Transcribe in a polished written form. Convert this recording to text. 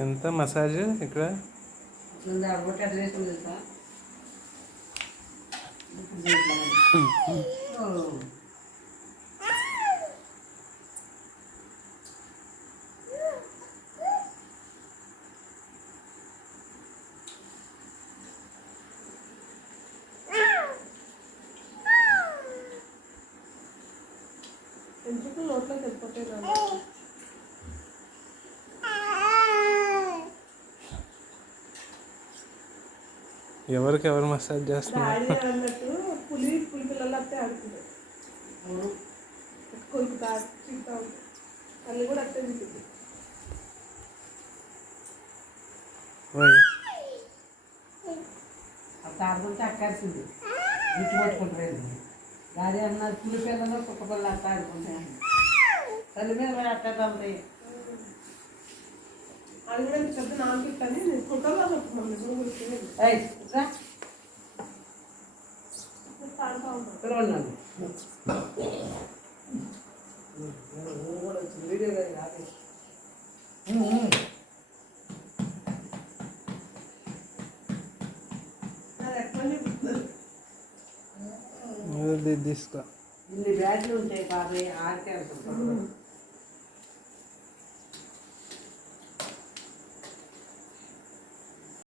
ఎంత మసాజ్ ఇక్కడ ఎందుకు లోట్లోకి వెళ్ళిపోతే ఎవరికి ఎవరు మసాజ్ చేస్తున్నారు? అన్నట్టు పులి పిల్లలు అత్తే ఆడుతుంది కొడుకు తింటా ఉంటుంది తల్లి కూడా అత్తే తింటుంది. అర్థంతో అక్కాల్సింది గుర్తు పట్టుకుంటారు దాని అన్నారు పులి పిల్లలు కుక్క పిల్లలు అట్ట ఆడుకుంటాయి తల్లి మీద కూడా అట్టాయి. అది కూడా పెద్ద నాలుగుతాను కుక్కలో వీడియో తీసుకో. ఇన్ని బ్యాట్లు ఉంటాయి బాబాయ్ ఆడితే